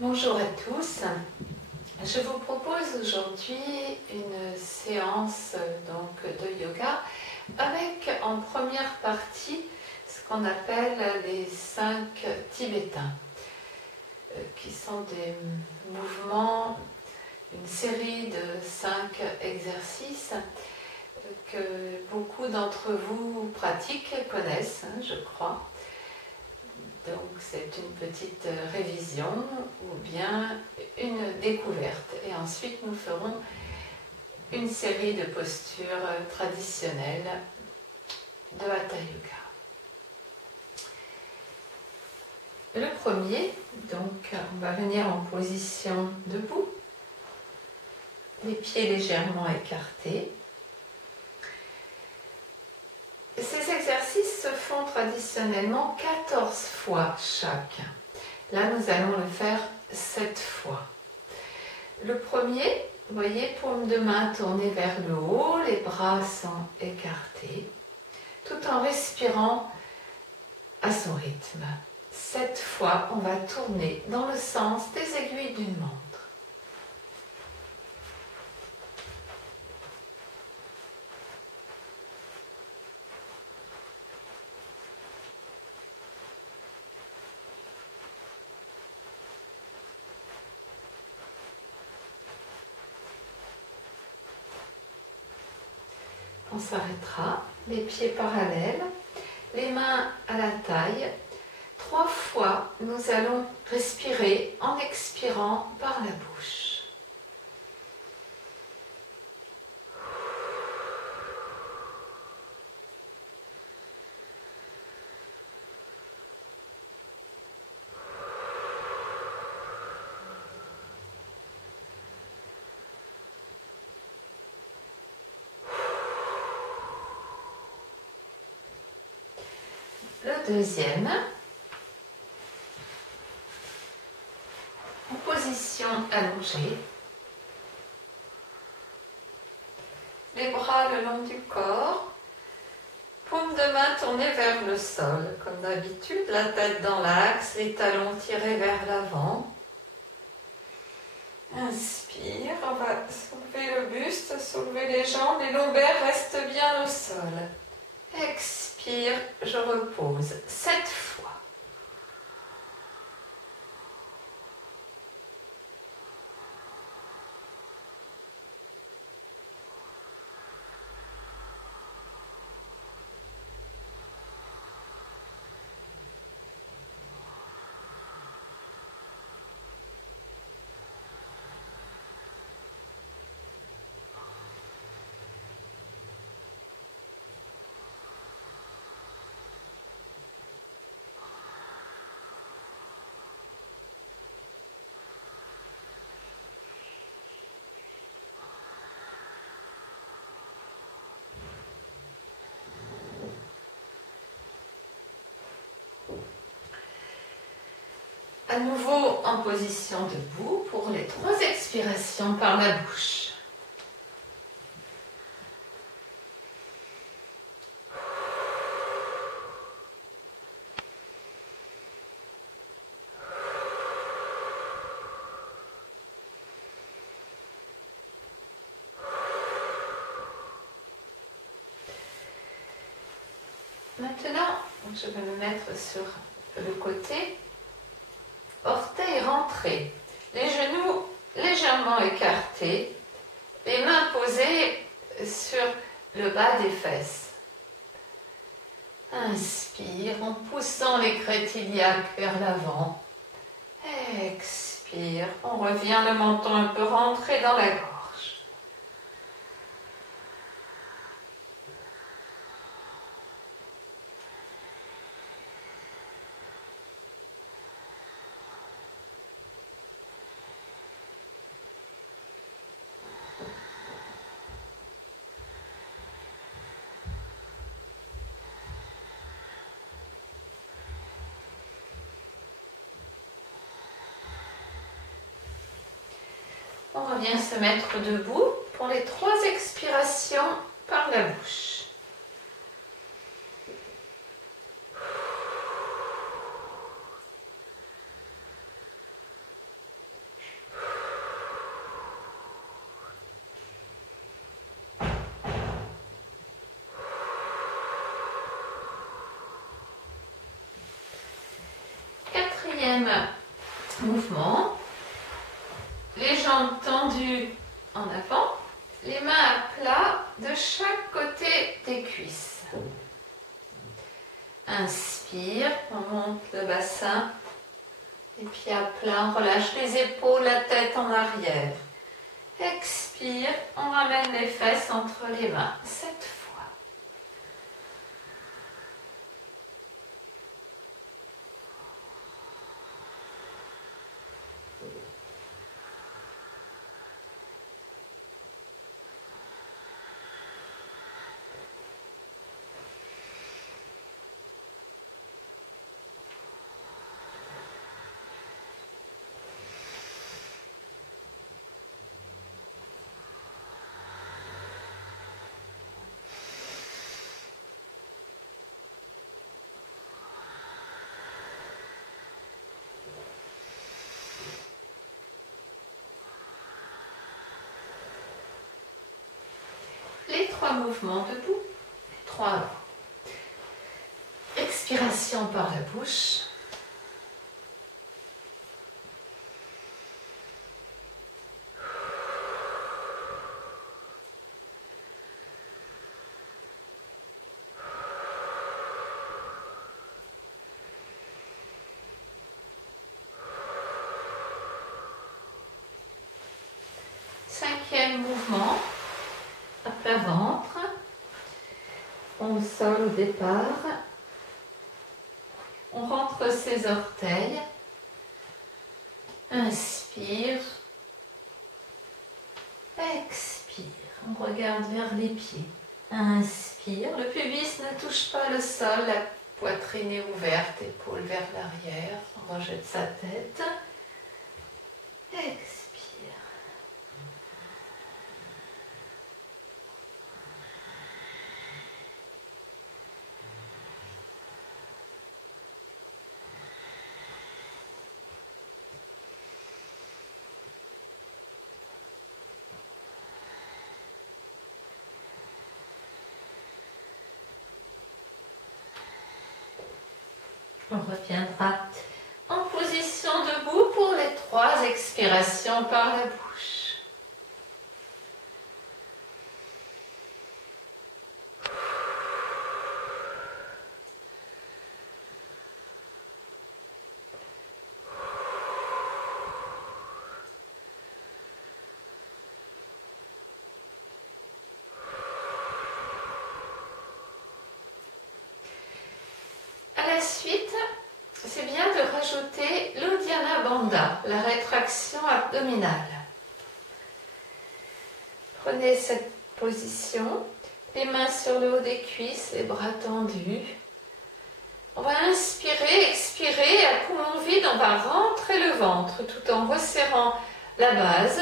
Bonjour à tous. Je vous propose aujourd'hui une séance de yoga avec en première partie ce qu'on appelle les 5 tibétains, qui sont des mouvements, une série de 5 exercices que beaucoup d'entre vous pratiquent, connaissent, je crois. Donc c'est une petite révision ou bien une découverte. Et ensuite nous ferons une série de postures traditionnelles de Hatha Yoga. Le premier, donc on va venir en position debout, les pieds légèrement écartés. Ces exercices se font traditionnellement 14 fois chacun. Là, nous allons le faire 7 fois. Le premier, vous voyez, paume de main tournée vers le haut, les bras sont écartés, tout en respirant à son rythme. 7 fois, on va tourner dans le sens des aiguilles d'une montre. On s'arrêtera, les pieds parallèles, les mains à la taille. 3 fois, nous allons respirer en expirant par la bouche. Le deuxième, en position allongée, les bras le long du corps, paume de main tournée vers le sol, comme d'habitude, la tête dans l'axe, les talons tirés vers l'avant. Inspire, on va soulever le buste, soulever les jambes, les lombaires restent bien au sol. Expire, je repose 7 fois. À nouveau en position debout pour les 3 expirations par la bouche. Maintenant, je vais me mettre sur le côté. Orteils rentrés, les genoux légèrement écartés, les mains posées sur le bas des fesses. Inspire en poussant les crêtes iliaques vers l'avant. Expire, on revient le menton un peu rentré dans la gorge. On revient se mettre debout pour les 3 expirations par la bouche. Deuxième mouvement, les jambes tendues en avant, les mains à plat de chaque côté des cuisses. Inspire, on monte le bassin, les pieds à plat, on relâche les épaules, la tête en arrière. Expire, on ramène les fesses entre les mains, 7 fois. Les 3 mouvements debout, 3. Expiration par la bouche. Cinquième mouvement. À plat ventre, on sol au départ, on rentre ses orteils, inspire, expire, on regarde vers les pieds, inspire, le pubis ne touche pas le sol, la poitrine est ouverte, épaules vers l'arrière, on rejette sa tête, expire. On reviendra en position debout pour les 3 expirations par la bouche. À la suite, c'est bien de rajouter l'Uddiyana Bandha, la rétraction abdominale. Prenez cette position, les mains sur le haut des cuisses, les bras tendus. On va inspirer, expirer, et à poumon vide, on va rentrer le ventre tout en resserrant la base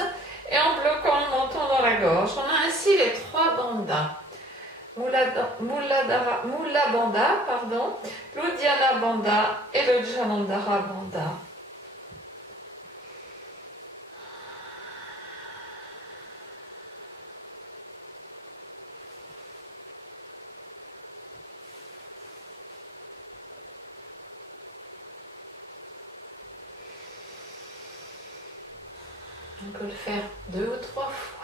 et en bloquant le menton dans la gorge. On a ainsi les 3 bandhas. Mula Bandha, l'Uddiyana Bandha et le Jalandhara Bandha. On peut le faire 2 ou 3 fois.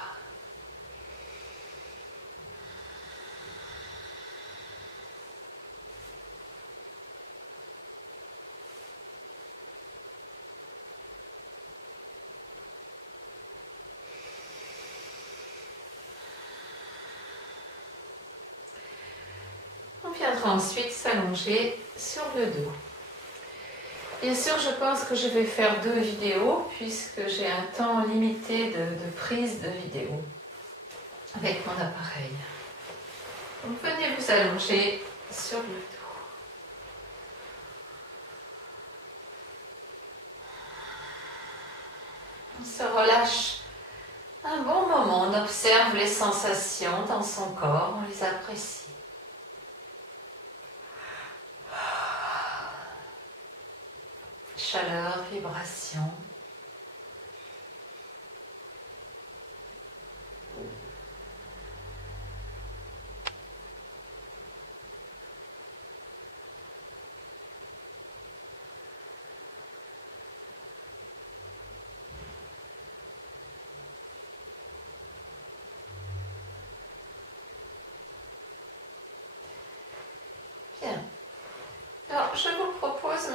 On viendra ensuite s'allonger sur le dos. Bien sûr, je pense que je vais faire 2 vidéos puisque j'ai un temps limité de prise de vidéo avec mon appareil. Donc venez vous allonger sur le dos. On se relâche un bon moment, on observe les sensations dans son corps, on les apprécie. Chaleur, vibration.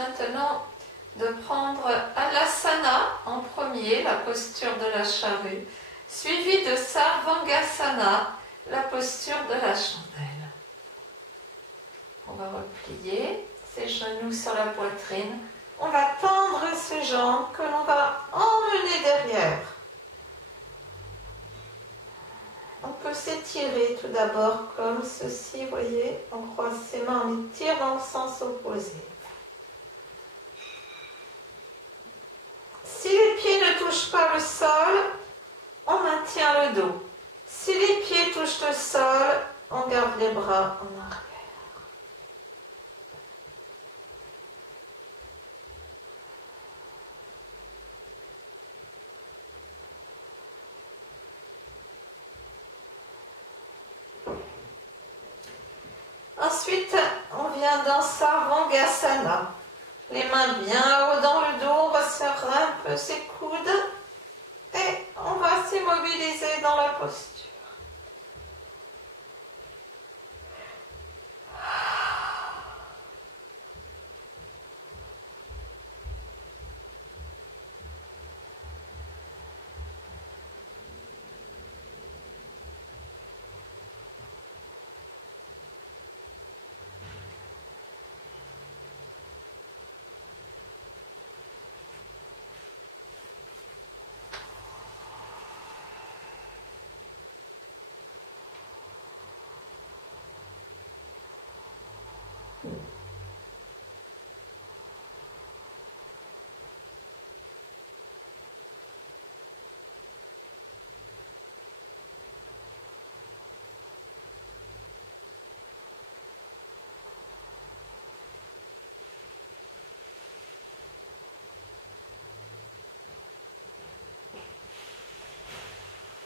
maintenant de prendre Alasana en premier, la posture de la charrue, suivi de Sarvangasana, la posture de la chandelle. On va replier ses genoux sur la poitrine. On va tendre ses jambes que l'on va emmener derrière. On peut s'étirer tout d'abord comme ceci, voyez, on croise ses mains, on les tire dans le sens opposé. Si les pieds ne touchent pas le sol, on maintient le dos. Si les pieds touchent le sol, on garde les bras en arrière. Ensuite, on vient dans Sarvangasana. Les mains bien haut dans le dos, on va serrer un peu ses coudes et on va s'immobiliser dans la posture.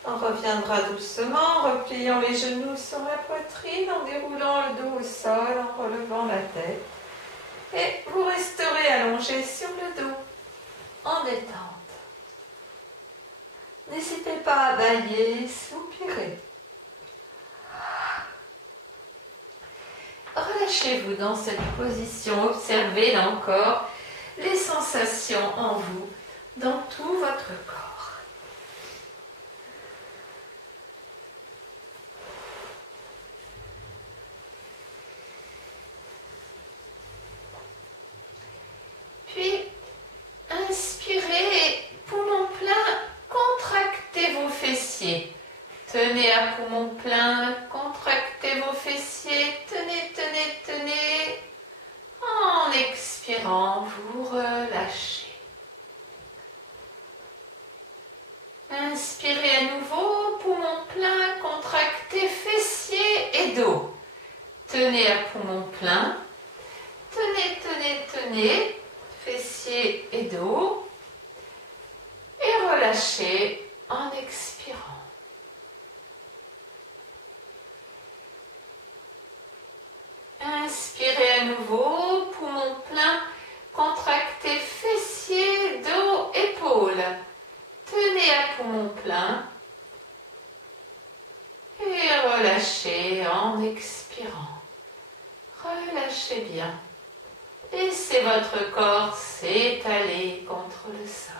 On reviendra doucement en repliant les genoux sur la poitrine, en déroulant le dos au sol, en relevant la tête. Et vous resterez allongé sur le dos, en détente. N'hésitez pas à bâiller, soupirer. Relâchez-vous dans cette position, observez là encore les sensations en vous, dans tout votre corps. Puis, inspirez, poumon plein, contractez vos fessiers. Tenez à poumon plein, contractez vos fessiers, tenez, tenez, tenez. En expirant, vous relâchez. Inspirez à nouveau, poumon plein, contractez fessiers et dos. Tenez à poumon plein, tenez, tenez, tenez. Fessiers et dos, et relâchez en expirant. Inspirez à nouveau, poumon plein, contractez fessiers, dos, épaules. Tenez à poumon plein et relâchez en expirant. Relâchez bien. Laissez votre corps s'étaler contre le sol.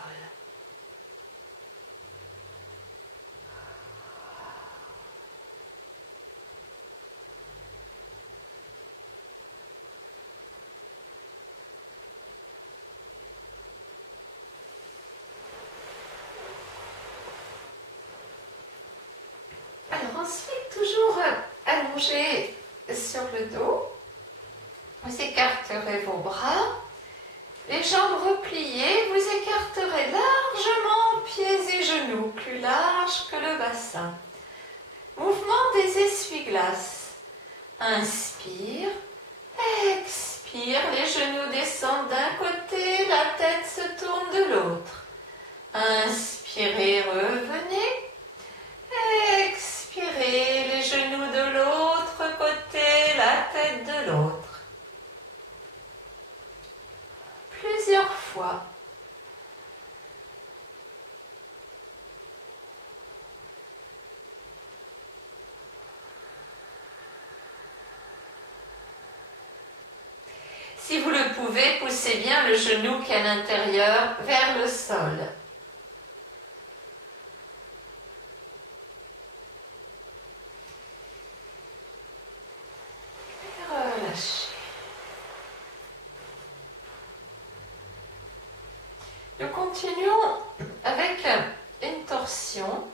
Alors ensuite, toujours allongé sur le dos, vous écarterez vos bras, les jambes repliées, vous écarterez largement pieds et genoux, plus large que le bassin. Mouvement des essuie-glaces. Inspire, expire, les genoux descendent d'un côté, la tête se tourne de l'autre. Inspirez, revenez. Expirez, les genoux de l'autre côté, la tête de l'autre. Plusieurs fois. Si vous le pouvez, poussez bien le genou qui est à l'intérieur vers le sol. Et relâchez. Nous continuons avec une torsion.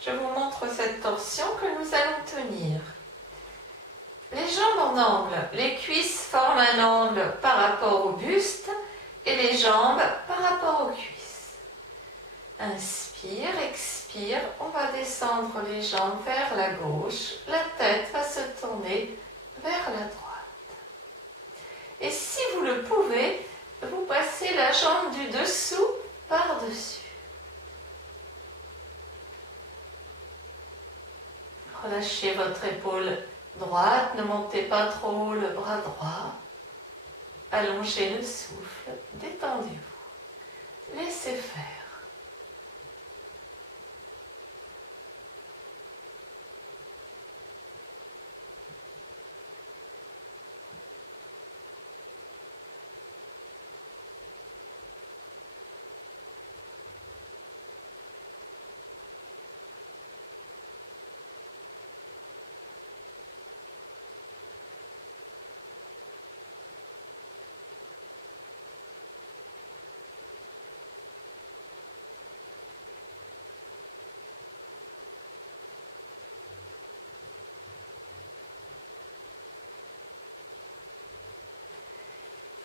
Je vous montre cette torsion que nous allons tenir. Les jambes en angle, les cuisses forment un angle par rapport au buste et les jambes par rapport aux cuisses. Inspire, expire, on va descendre les jambes vers la gauche, la tête va se tourner vers la droite. Et si vous le pouvez, vous passez la jambe du dessous par-dessus. Relâchez votre épaule droite, ne montez pas trop haut le bras droit. Allongez le souffle, détendez-vous. Laissez faire.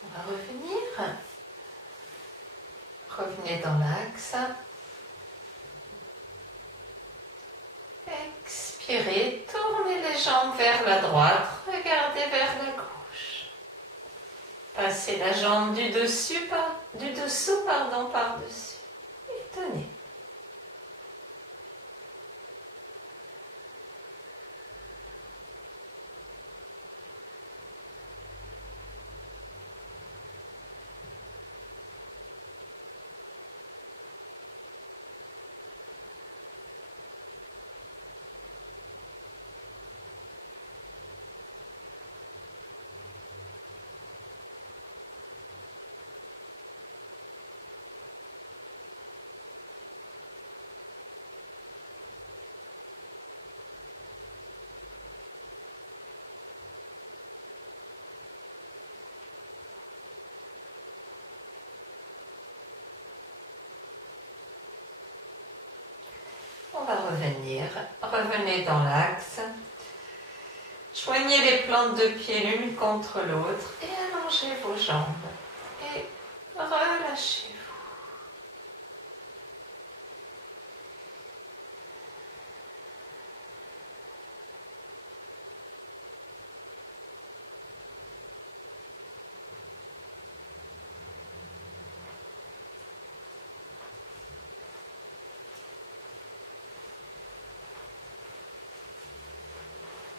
On va revenir. Revenez dans l'axe. Expirez, tournez les jambes vers la droite, regardez vers la gauche. Passez la jambe du dessous par-dessus. Et tenez. On va revenir. Revenez dans l'axe. Joignez les plantes de pied l'une contre l'autre et allongez vos jambes. Et relâchez-vous.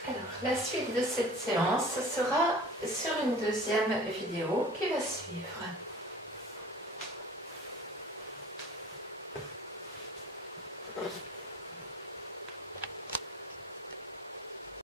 Alors, la suite de cette séance sera sur une deuxième vidéo qui va suivre.